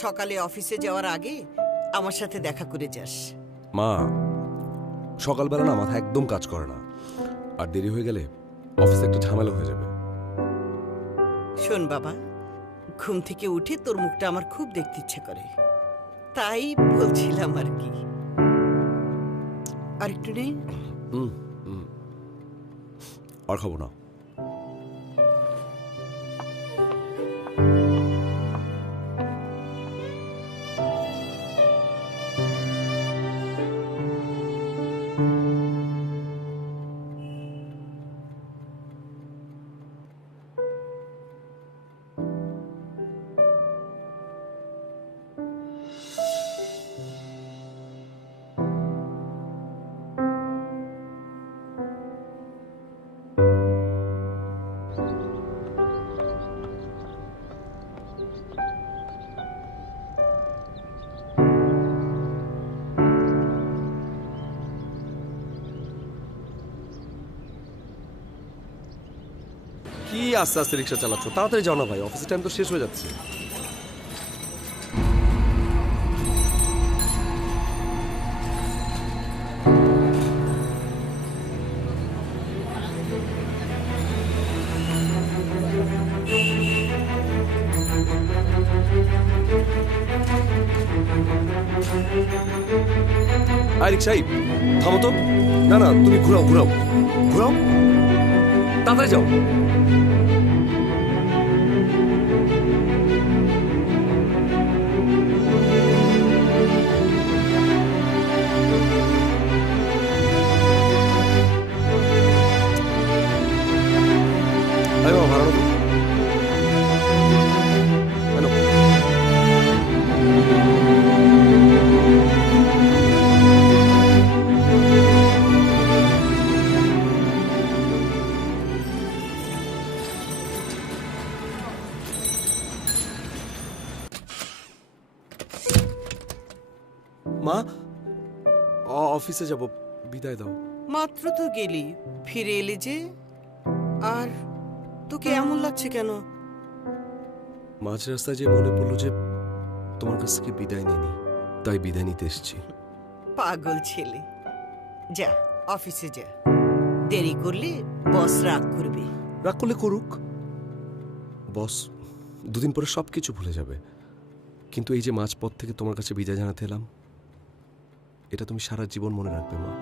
সকালে অফিসে যাওয়ার আগে আমার সাথে দেখা করে যাস। মা, সকালবেলা না মাথা একদম কাজ করে না, আর দেরি হয়ে গেলে অফিসে একটা ঝামেলা হয়ে যাবে। শোন বাবা, ঘুম থেকে উঠে তোর মুখটা আমার খুব দেখতে ইচ্ছে করে, তাই বলছিলাম আর কি। আর একটু নেই? আর খাবো না। কি আস্তে আস্তে রিক্সা চালাচ্ছ? তাড়াতাড়ি যাও না ভাই, অফিসের টাইম তো শেষ হয়ে যাচ্ছে। রিক্সাই থামো তো। না না, তুমি ঘুরাও ঘুরাও ঘুরাও, তাড়াতাড়ি যাও। আরে বাবা, ভাড়া নেবো। হ্যালো, মা, অফিসে যাব, বিদায় দাও। মাত্র তো গেলি, ফিরে এলি যে। আর তোকে এমন লাগছে কেন? মাঝ রাস্তায় যে মনে পড়লো যে তোমার কাছ থেকে বিদায় নিনি, তাই বিদায় নিতে এসেছি। পাগল ছেলে, যা অফিসে যা, দেরি করলে বস রাগ করবে। রাগ করলে করুক, বস দুদিন পরে সবকিছু ভুলে যাবে। কিন্তু এই যে মাঝপথ থেকে তোমার কাছে বিদায় জানাতে এলাম, এটা তুমি সারা জীবন মনে রাখবে মা।